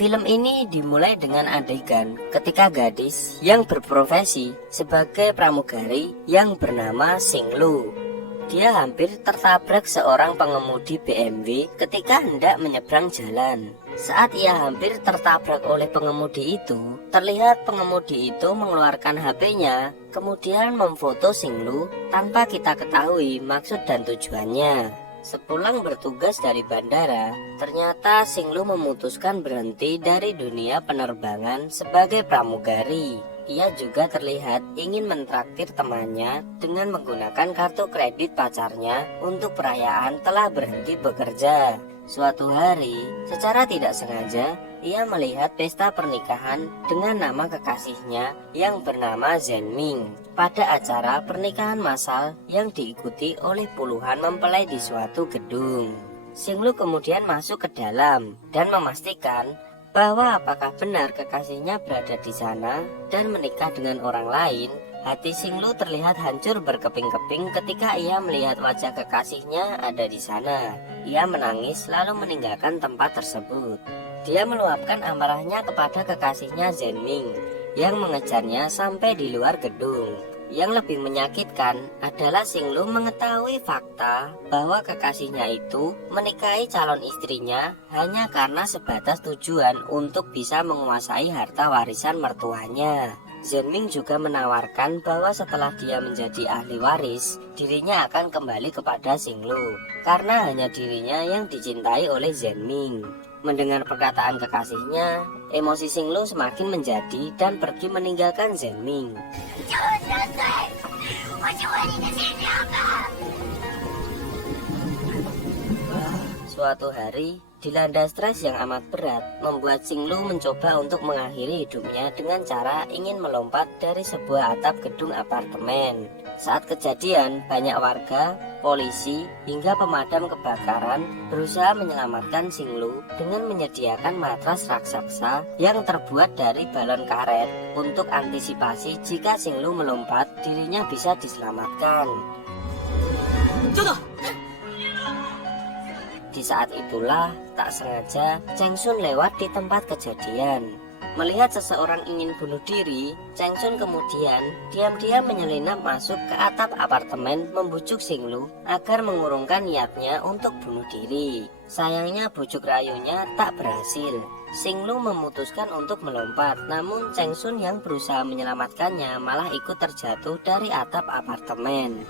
Film ini dimulai dengan adegan ketika gadis yang berprofesi sebagai pramugari yang bernama Singlu. Dia hampir tertabrak seorang pengemudi BMW ketika hendak menyeberang jalan. Saat ia hampir tertabrak oleh pengemudi itu, terlihat pengemudi itu mengeluarkan HP-nya, kemudian memfoto Singlu tanpa kita ketahui maksud dan tujuannya. Sepulang bertugas dari bandara, ternyata Singlu memutuskan berhenti dari dunia penerbangan sebagai pramugari. Ia juga terlihat ingin mentraktir temannya dengan menggunakan kartu kredit pacarnya untuk perayaan telah berhenti bekerja. Suatu hari, secara tidak sengaja, ia melihat pesta pernikahan dengan nama kekasihnya yang bernama Zhenming pada acara pernikahan massal yang diikuti oleh puluhan mempelai di suatu gedung. Singlu kemudian masuk ke dalam dan memastikan bahwa apakah benar kekasihnya berada di sana dan menikah dengan orang lain. Hati Singlu terlihat hancur berkeping-keping ketika ia melihat wajah kekasihnya ada di sana. Ia menangis lalu meninggalkan tempat tersebut. Dia meluapkan amarahnya kepada kekasihnya Zhenming yang mengejarnya sampai di luar gedung. Yang lebih menyakitkan adalah Singlu mengetahui fakta bahwa kekasihnya itu menikahi calon istrinya hanya karena sebatas tujuan untuk bisa menguasai harta warisan mertuanya. Zhenming juga menawarkan bahwa setelah dia menjadi ahli waris, dirinya akan kembali kepada Singlu karena hanya dirinya yang dicintai oleh Zhenming. Mendengar perkataan kekasihnya, emosi Singlu semakin menjadi dan pergi meninggalkan Zhenming. Suatu hari, dilanda stres yang amat berat, membuat Singlu mencoba untuk mengakhiri hidupnya dengan cara ingin melompat dari sebuah atap gedung apartemen. Saat kejadian, banyak warga, polisi, hingga pemadam kebakaran berusaha menyelamatkan Singlu dengan menyediakan matras raksasa yang terbuat dari balon karet untuk antisipasi jika Singlu melompat, dirinya bisa diselamatkan. Di saat itulah, tak sengaja, Cheng Sun lewat di tempat kejadian. Melihat seseorang ingin bunuh diri, Cheng Sun kemudian diam-diam menyelinap masuk ke atap apartemen membujuk Singlu agar mengurungkan niatnya untuk bunuh diri. Sayangnya bujuk rayunya tak berhasil. Singlu memutuskan untuk melompat, namun Cheng Sun yang berusaha menyelamatkannya malah ikut terjatuh dari atap apartemen.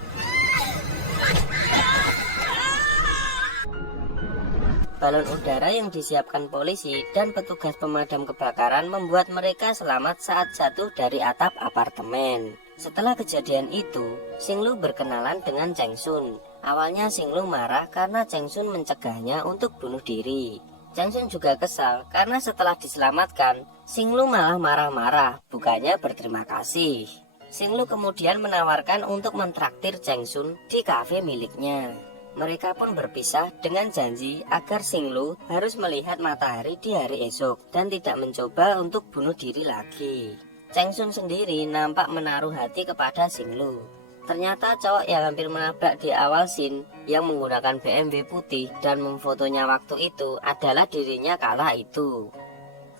Balon udara yang disiapkan polisi dan petugas pemadam kebakaran membuat mereka selamat saat jatuh dari atap apartemen. Setelah kejadian itu, Singlu berkenalan dengan Cheng Sun. Awalnya Singlu marah karena Cheng Sun mencegahnya untuk bunuh diri. Cheng Sun juga kesal karena setelah diselamatkan, Singlu malah marah-marah, bukannya berterima kasih. Singlu kemudian menawarkan untuk mentraktir Cheng Sun di kafe miliknya. Mereka pun berpisah dengan janji agar Singlu harus melihat matahari di hari esok dan tidak mencoba untuk bunuh diri lagi. Cheng Sun sendiri nampak menaruh hati kepada Singlu. Ternyata cowok yang hampir menabrak di awal scene yang menggunakan BMW putih dan memfotonya waktu itu adalah dirinya kala itu.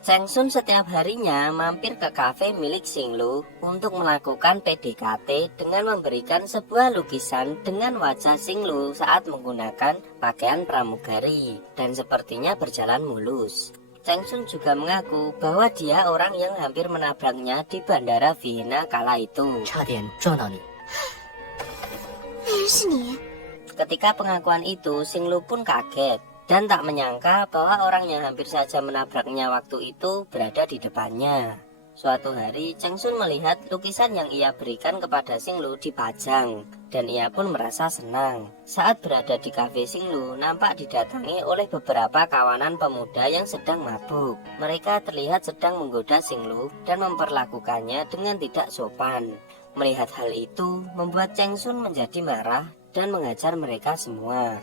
Cheng Sun setiap harinya mampir ke kafe milik Singlu untuk melakukan PDKT dengan memberikan sebuah lukisan dengan wajah Singlu saat menggunakan pakaian pramugari dan sepertinya berjalan mulus. Cheng Sun juga mengaku bahwa dia orang yang hampir menabraknya di bandara Vienna kala itu. Ketika pengakuan itu, Singlu pun kaget dan tak menyangka bahwa orang yang hampir saja menabraknya waktu itu berada di depannya. Suatu hari, Cheng Sun melihat lukisan yang ia berikan kepada Singlu dipajang, dan ia pun merasa senang. Saat berada di kafe Singlu, nampak didatangi oleh beberapa kawanan pemuda yang sedang mabuk. Mereka terlihat sedang menggoda Singlu dan memperlakukannya dengan tidak sopan. Melihat hal itu, membuat Cheng Sun menjadi marah dan mengajar mereka semua.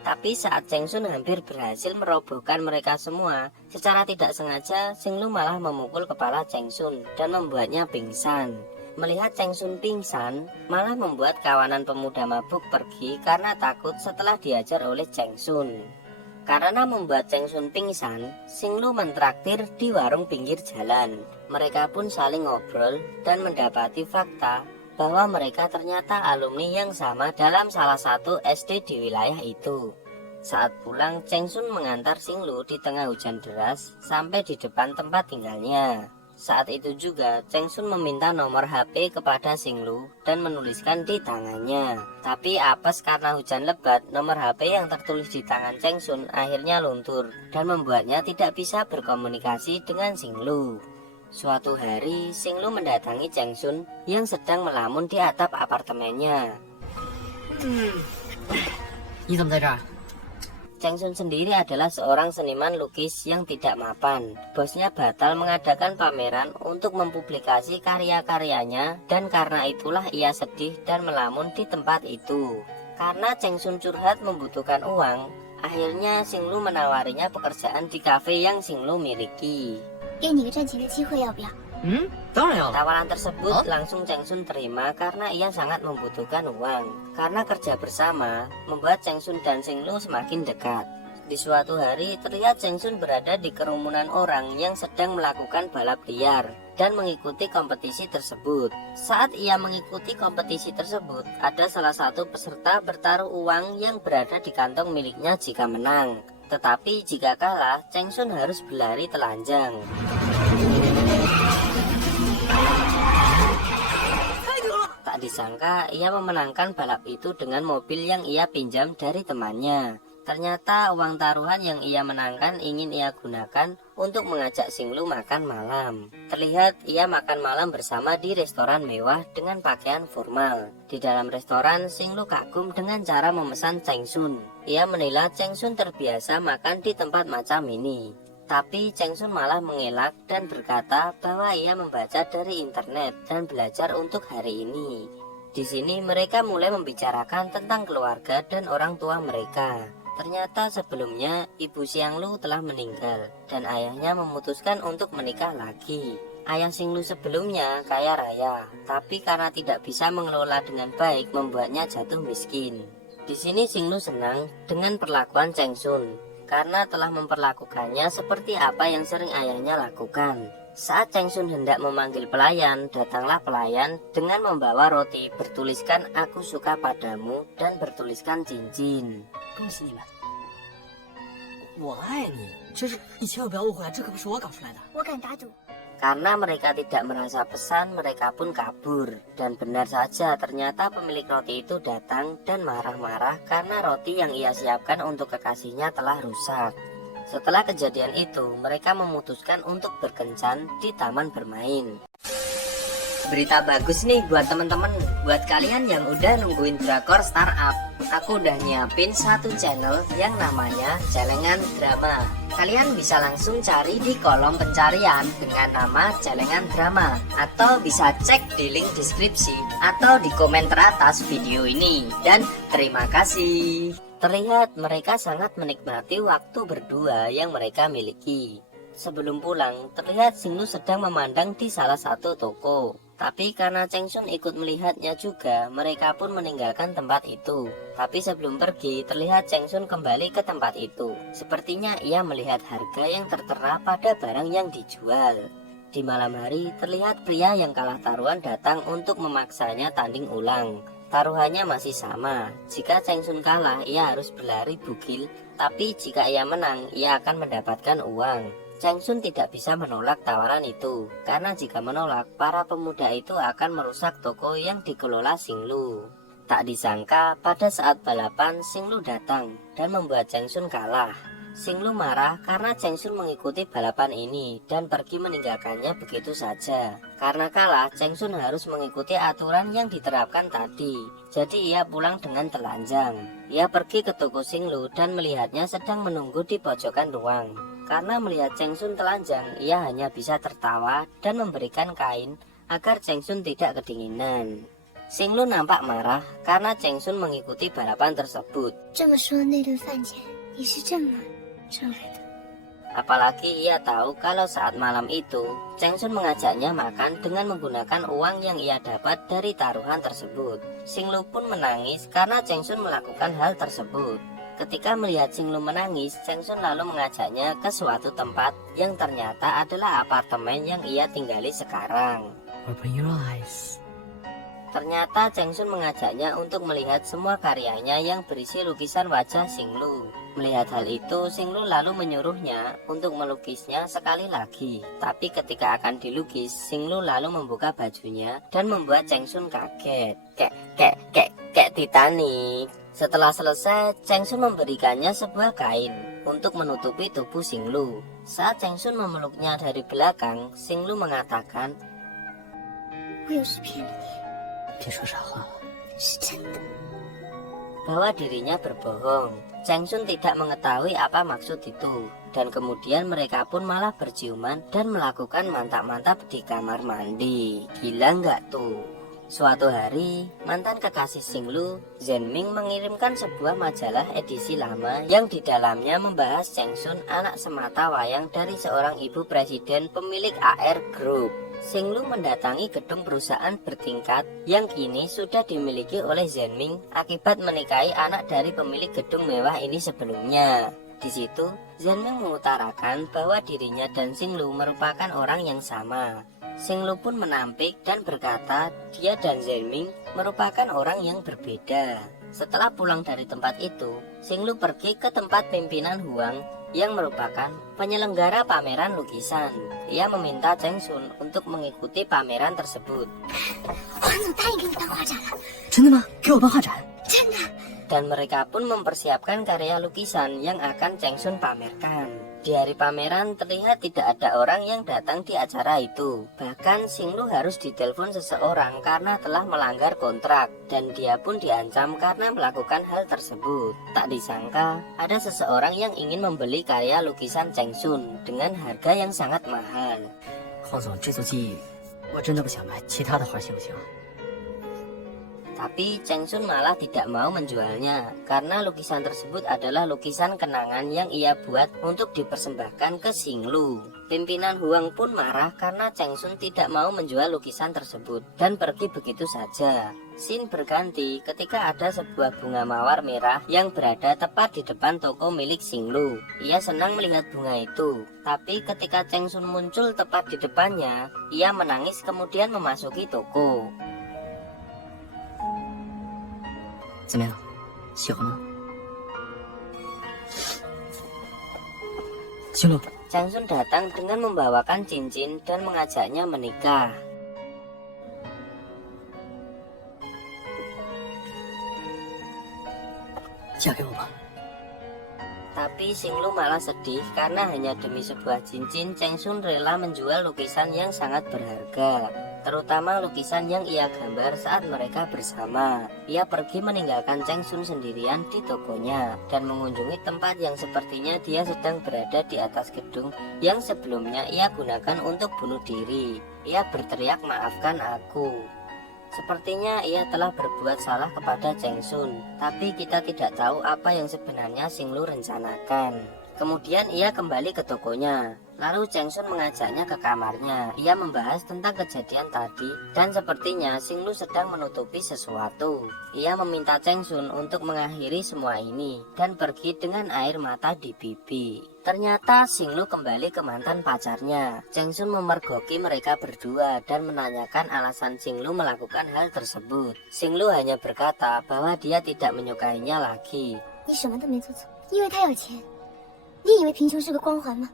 Tapi saat Cheng Sun hampir berhasil merobohkan mereka semua, secara tidak sengaja Singlu malah memukul kepala Cheng Sun dan membuatnya pingsan. Melihat Cheng Sun pingsan, malah membuat kawanan pemuda mabuk pergi karena takut setelah diajar oleh Cheng Sun. Karena membuat Cheng Sun pingsan, Xing Lu mentraktir di warung pinggir jalan. Mereka pun saling ngobrol dan mendapati fakta bahwa mereka ternyata alumni yang sama dalam salah satu SD di wilayah itu. Saat pulang, Cheng Sun mengantar Xing Lu di tengah hujan deras sampai di depan tempat tinggalnya. Saat itu juga, Cheng Sun meminta nomor HP kepada Xing Lu dan menuliskan di tangannya. Tapi apes karena hujan lebat, nomor HP yang tertulis di tangan Cheng Sun akhirnya luntur dan membuatnya tidak bisa berkomunikasi dengan Xing Lu. Suatu hari, Xing Lu mendatangi Cheng Sun yang sedang melamun di atap apartemennya. 你怎么在这儿？ Cheng Sun sendiri adalah seorang seniman lukis yang tidak mapan. Bosnya batal mengadakan pameran untuk mempublikasi karya-karyanya dan karena itulah ia sedih dan melamun di tempat itu. Karena Cheng Sun curhat membutuhkan uang, akhirnya Xing Lu menawarinya pekerjaan di kafe yang Xing Lu miliki. 给你个赚钱的机会，要不要？ 当然要了。 Tawaran tersebut langsung Cheng Sun terima karena ia sangat membutuhkan uang. Karena kerja bersama membuat Cheng Sun dan Xing Lu semakin dekat. Di suatu hari terlihat Cheng Sun berada di kerumunan orang yang sedang melakukan balap liar dan mengikuti kompetisi tersebut. Saat ia mengikuti kompetisi tersebut, ada salah satu peserta bertaruh uang yang berada di kantong miliknya jika menang. Tetapi jika kalah, Cheng Sun harus berlari telanjang. Tak disangka ia memenangkan balap itu dengan mobil yang ia pinjam dari temannya. Ternyata uang taruhan yang ia menangkan ingin ia gunakan untuk mengajak Xing Lu makan malam. Terlihat ia makan malam bersama di restoran mewah dengan pakaian formal. Di dalam restoran, Xing Lu kagum dengan cara memesan Cheng Sun. Ia menilai Cheng Sun terbiasa makan di tempat macam ini. Tapi Cheng Sun malah mengelak dan berkata bahwa ia membaca dari internet dan belajar untuk hari ini. Di sini mereka mulai membicarakan tentang keluarga dan orang tua mereka. Ternyata sebelumnya ibu Xiang Lu telah meninggal dan ayahnya memutuskan untuk menikah lagi. Ayah Xing Lu sebelumnya kaya raya, tapi karena tidak bisa mengelola dengan baik membuatnya jatuh miskin. Di sini Xing Lu senang dengan perlakuan Cheng Sun karena telah memperlakukannya seperti apa yang sering ayahnya lakukan. Saat Cheng Sun hendak memanggil pelayan, datanglah pelayan dengan membawa roti bertuliskan "Aku suka padamu" dan bertuliskan cincin. 恭喜你们！我爱你，真是你千万不要误会啊，这可不是我搞出来的。我敢打赌， Karena mereka tidak merasa pesan, mereka pun kabur. Dan benar saja, ternyata pemilik roti itu datang dan marah-marah karena roti yang ia siapkan untuk kekasihnya telah rusak. Setelah kejadian itu, mereka memutuskan untuk berkencan di taman bermain. Berita bagus nih buat temen-temen, buat kalian yang udah nungguin drakor startup. Aku udah nyiapin satu channel yang namanya Celengan Drama. Kalian bisa langsung cari di kolom pencarian dengan nama Celengan Drama, atau bisa cek di link deskripsi atau di komen teratas video ini. Dan terima kasih. Terlihat mereka sangat menikmati waktu berdua yang mereka miliki. Sebelum pulang, terlihat Xing Lu sedang memandang di salah satu toko. Tapi karena Cheng Sun ikut melihatnya juga, mereka pun meninggalkan tempat itu. Tapi sebelum pergi, terlihat Cheng Sun kembali ke tempat itu. Sepertinya ia melihat harga yang tertera pada barang yang dijual. Di malam hari, terlihat pria yang kalah taruhan datang untuk memaksanya tanding ulang. Taruhannya masih sama. Jika Cheng Sun kalah, ia harus berlari bugil. Tapi jika ia menang, ia akan mendapatkan uang. Cheng Sun tidak bisa menolak tawaran itu, karena jika menolak, para pemuda itu akan merusak toko yang dikelola Xing Lu. Tak disangka, pada saat balapan, Xing Lu datang dan membuat Cheng Sun kalah. Xing Lu marah karena Cheng Sun mengikuti balapan ini dan pergi meninggalkannya begitu saja. Karena kalah, Cheng Sun harus mengikuti aturan yang diterapkan tadi. Jadi ia pulang dengan telanjang. Ia pergi ke toko Xing Lu dan melihatnya sedang menunggu di pojokan ruang. Karena melihat Cheng Sun telanjang, ia hanya bisa tertawa dan memberikan kain agar Cheng Sun tidak kedinginan. Xing Lu nampak marah karena Cheng Sun mengikuti balapan tersebut. 这么说那顿饭钱你是这么挣来的？ Apalagi ia tahu kalau saat malam itu Cheng Sun mengajaknya makan dengan menggunakan uang yang ia dapat dari taruhan tersebut. Xing Lu pun menangis karena Cheng Sun melakukan hal tersebut. Ketika melihat Xinglu menangis, Cheng Sun lalu mengajaknya ke suatu tempat yang ternyata adalah apartemen yang ia tinggali sekarang. Open your eyes. Ternyata Cheng Sun mengajaknya untuk melihat semua karyanya yang berisi lukisan wajah Xinglu. Melihat hal itu, Xinglu lalu menyuruhnya untuk melukisnya sekali lagi. Tapi ketika akan dilukis, Xinglu lalu membuka bajunya dan membuat Cheng Sun kaget. Kayak Titanic. Setelah selesai, Cheng Sun memberikannya sebuah kain untuk menutupi tubuh Xinglu. Saat Cheng Sun memeluknya dari belakang, Xinglu mengatakan, 我有事骗了你，别说傻话了。是真的。 bahwa dirinya berbohong. Cheng Sun tidak mengetahui apa maksud itu, dan kemudian mereka pun malah berciuman dan melakukan mantap-mantap di kamar mandi. Gila nggak tuh? Suatu hari, mantan kekasih Xinglu, Zhenming, mengirimkan sebuah majalah edisi lama yang di dalamnya membahas Cheng Sun, anak semata wayang dari seorang ibu presiden pemilik AR Group. Xinglu mendatangi gedung perusahaan bertingkat yang kini sudah dimiliki oleh Zhenming akibat menikahi anak dari pemilik gedung mewah ini sebelumnya. Di situ, Zhenming mengutarakan bahwa dirinya dan Xinglu merupakan orang yang sama. Xinglu pun menampik dan berkata dia dan Zhenming merupakan orang yang berbeda. Setelah pulang dari tempat itu, Xinglu pergi ke tempat pimpinan Huang yang merupakan penyelenggara pameran lukisan. Ia meminta Cheng Sun untuk mengikuti pameran tersebut. 黄总答应给你办画展了，真的吗？给我办画展？ 真的。 Dan mereka pun mempersiapkan karya lukisan yang akan Cheng Sun pamerkan. Di hari pameran terlihat tidak ada orang yang datang di acara itu. Bahkan Xinglu harus ditelepon seseorang karena telah melanggar kontrak, dan dia pun diancam karena melakukan hal tersebut. Tak disangka ada seseorang yang ingin membeli karya lukisan Cheng Sun dengan harga yang sangat mahal. 黄总，这座记忆我真的不想卖，其他的画行不行？ Tapi Cheng Sun malah tidak mau menjualnya karena lukisan tersebut adalah lukisan kenangan yang ia buat untuk dipersembahkan ke Xinglu. Pimpinan Huang pun marah karena Cheng Sun tidak mau menjual lukisan tersebut dan pergi begitu saja. Scene berganti ketika ada sebuah bunga mawar merah yang berada tepat di depan toko milik Xinglu. Ia senang melihat bunga itu, tapi ketika Cheng Sun muncul tepat di depannya, ia menangis kemudian memasuki toko. 怎么样，喜欢吗？行了， Cheng Sun datang dengan membawakan cincin dan mengajaknya menikah. 嫁给我吧。 Tapi Xinglu malah sedih karena hanya demi sebuah cincin Cheng Sun rela menjual lukisan yang sangat berharga, terutama lukisan yang ia gambar saat mereka bersama. Ia pergi meninggalkan Cheng Sun sendirian di tokonya dan mengunjungi tempat yang sepertinya dia sedang berada di atas gedung yang sebelumnya ia gunakan untuk bunuh diri. Ia berteriak, "Maafkan aku." Sepertinya ia telah berbuat salah kepada Cheng Sun, tapi kita tidak tahu apa yang sebenarnya Xinglu rencanakan. Kemudian ia kembali ke tokonya. Lalu Cheng Sun mengajaknya ke kamarnya. Ia membahas tentang kejadian tadi dan sepertinya Xinglu sedang menutupi sesuatu. Ia meminta Cheng Sun untuk mengakhiri semua ini dan pergi dengan air mata di pipi. Ternyata Xinglu kembali ke mantan pacarnya. Cheng Sun memergoki mereka berdua dan menanyakan alasan Xinglu melakukan hal tersebut. Xinglu hanya berkata bahwa dia tidak menyukainya lagi. 你什么都没做错，因为他有钱。你以为贫穷是个光环吗？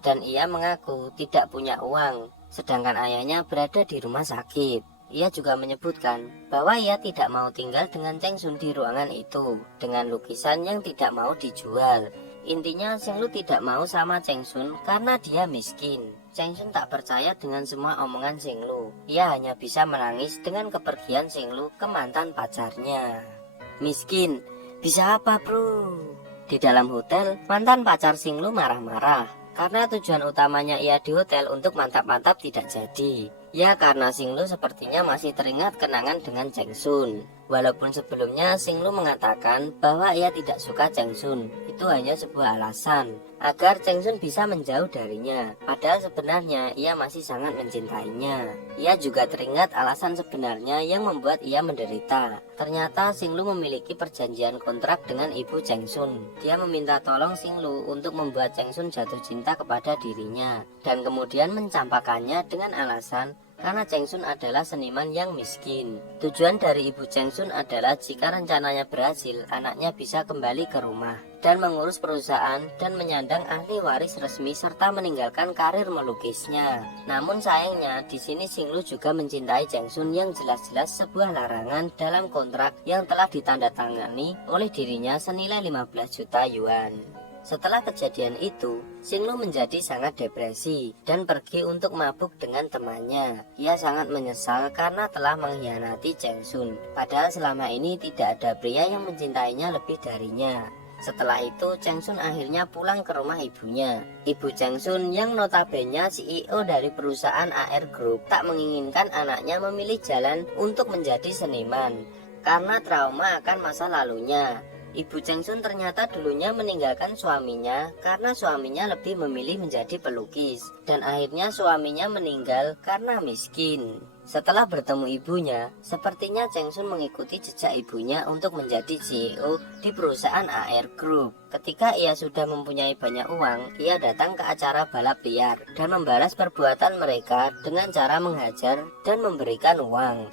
Dan ia mengaku tidak punya uang, sedangkan ayahnya berada di rumah sakit. Ia juga menyebutkan bahwa ia tidak mau tinggal dengan Cheng Sun di ruangan itu dengan lukisan yang tidak mau dijual. Intinya Xinglu tidak mau sama Cheng Sun karena dia miskin. Cheng Sun tak percaya dengan semua omongan Xinglu. Ia hanya bisa menangis dengan kepergian Xinglu ke mantan pacarnya. Miskin, bisa apa bro? Di dalam hotel, mantan pacar Xinglu marah-marah karena tujuan utamanya ia di hotel untuk mantap-mantap tidak jadi. Ya, karena Xinglu sepertinya masih teringat kenangan dengan Cheng Sun. Walaupun sebelumnya Xinglu mengatakan bahwa ia tidak suka Cheng Sun, itu hanya sebuah alasan agar Cheng Sun bisa menjauh darinya. Padahal sebenarnya ia masih sangat mencintainya. Ia juga teringat alasan sebenarnya yang membuat ia menderita. Ternyata Xinglu memiliki perjanjian kontrak dengan ibu Cheng Sun. Dia meminta tolong Xinglu untuk membuat Cheng Sun jatuh cinta kepada dirinya, dan kemudian mencampakkannya dengan alasan karena Cheng Sun adalah seniman yang miskin. Tujuan dari ibu Cheng Sun adalah jika rencananya berhasil, anaknya bisa kembali ke rumah dan mengurus perusahaan dan menyandang ahli waris resmi serta meninggalkan karir melukisnya. Namun sayangnya di sini Xinglu juga mencintai Cheng Sun yang jelas-jelas sebuah larangan dalam kontrak yang telah ditandatangani oleh dirinya senilai 15 juta yuan. Setelah kejadian itu, Xinglu menjadi sangat depresi dan pergi untuk mabuk dengan temannya. Ia sangat menyesal karena telah mengkhianati Cheng Sun. Padahal selama ini tidak ada pria yang mencintainya lebih darinya. Setelah itu, Cheng Sun akhirnya pulang ke rumah ibunya. Ibu Cheng Sun yang notabene CEO dari perusahaan AR Group tak menginginkan anaknya memilih jalan untuk menjadi seniman karena trauma akan masa lalunya. Ibu Cheng Sun ternyata dulunya meninggalkan suaminya karena suaminya lebih memilih menjadi pelukis, dan akhirnya suaminya meninggal karena miskin. Setelah bertemu ibunya, sepertinya Cheng Sun mengikuti jejak ibunya untuk menjadi CEO di perusahaan AR Group. Ketika ia sudah mempunyai banyak uang, ia datang ke acara balap liar dan membalas perbuatan mereka dengan cara menghajar dan memberikan uang.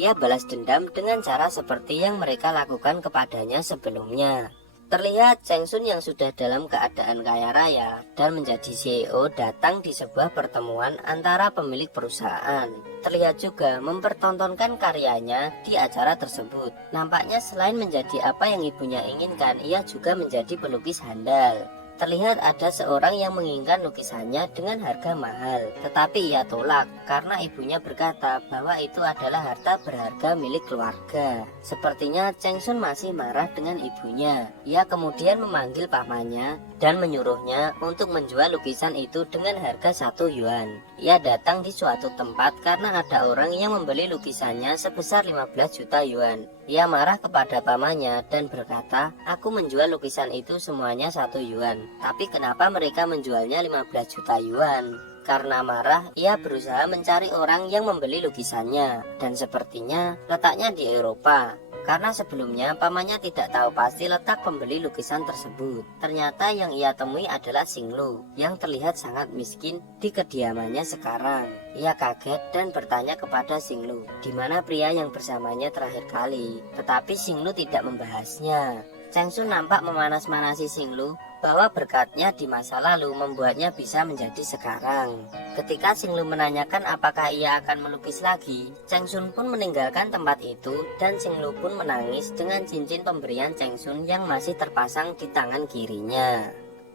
Ia balas dendam dengan cara seperti yang mereka lakukan kepadanya sebelumnya. Terlihat Cheng Sun yang sudah dalam keadaan kaya raya dan menjadi CEO datang di sebuah pertemuan antara pemilik perusahaan. Terlihat juga mempertontonkan karyanya di acara tersebut. Nampaknya selain menjadi apa yang ibunya inginkan, ia juga menjadi pelukis handal. Terlihat ada seorang yang menginginkan lukisannya dengan harga mahal, tetapi ia tolak karena ibunya berkata bahwa itu adalah harta berharga milik keluarga. Sepertinya Cheng Sun masih marah dengan ibunya. Ia kemudian memanggil pamannya dan menyuruhnya untuk menjual lukisan itu dengan harga 1 yuan. Ia datang di suatu tempat karena ada orang yang membeli lukisannya sebesar 15 juta yuan. Ia marah kepada pamannya dan berkata, "Aku menjual lukisan itu semuanya 1 yuan. Tapi kenapa mereka menjualnya 15 juta yuan?" Karena marah, ia berusaha mencari orang yang membeli lukisannya, dan sepertinya letaknya di Eropa. Karena sebelumnya pamannya tidak tahu pasti letak pembeli lukisan tersebut. Ternyata yang ia temui adalah Xinglu yang terlihat sangat miskin di kediamannya sekarang. Ia kaget dan bertanya kepada Xinglu di mana pria yang bersamanya terakhir kali. Tetapi Xinglu tidak membahasnya. Cheng Sun nampak memanas-manasi Xinglu bahwa berkatnya di masa lalu membuatnya bisa menjadi sekarang. Ketika Xinglu menanyakan apakah ia akan melukis lagi, Cheng Sun pun meninggalkan tempat itu dan Xinglu pun menangis dengan cincin pemberian Cheng Sun yang masih terpasang di tangan kirinya.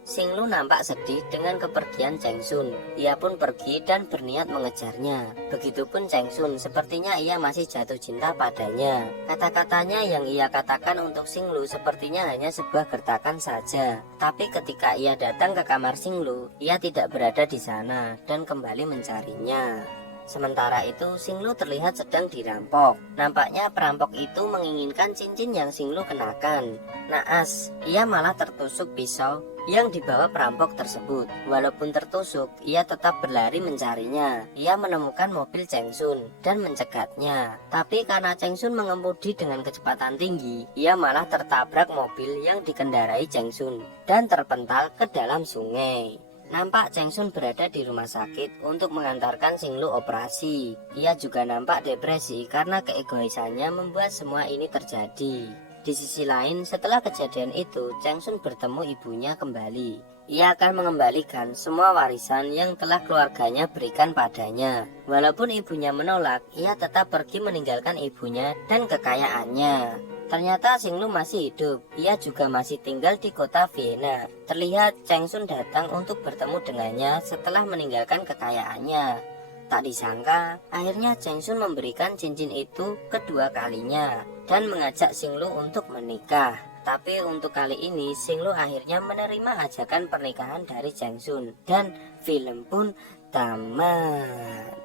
Xinglu nampak sedih dengan kepergian Cheng Sun. Ia pun pergi dan berniat mengejarnya. Begitupun Cheng Sun, sepertinya ia masih jatuh cinta padanya. Kata-katanya yang ia katakan untuk Xinglu sepertinya hanya sebuah gertakan saja. Tapi ketika ia datang ke kamar Xinglu, ia tidak berada di sana dan kembali mencarinya. Sementara itu, Xinglu terlihat sedang dirampok. Nampaknya perampok itu menginginkan cincin yang Xinglu kenakan. Naas, ia malah tertusuk pisau yang dibawa perampok tersebut. Walaupun tertusuk, ia tetap berlari mencarinya. Ia menemukan mobil Cheng Sun dan mencegatnya. Tapi karena Cheng Sun mengemudi dengan kecepatan tinggi, ia malah tertabrak mobil yang dikendarai Cheng Sun dan terpental ke dalam sungai. Nampak Cheng Sun berada di rumah sakit untuk mengantarkan Xinglu operasi. Ia juga nampak depresi karena keegoisannya membuat semua ini terjadi. Di sisi lain, setelah kejadian itu, Cheng Sun bertemu ibunya kembali. Ia akan mengembalikan semua warisan yang telah keluarganya berikan padanya. Walaupun ibunya menolak, ia tetap pergi meninggalkan ibunya dan kekayaannya. Ternyata Xinglu masih hidup. Ia juga masih tinggal di kota Vienna. Terlihat Cheng Sun datang untuk bertemu dengannya setelah meninggalkan kekayaannya. Tak disangka, akhirnya Cheng Sun memberikan cincin itu kedua kalinya dan mengajak Xinglu untuk menikah. Tapi untuk kali ini Xinglu akhirnya menerima ajakan pernikahan dari Cheng Sun dan film pun tamat.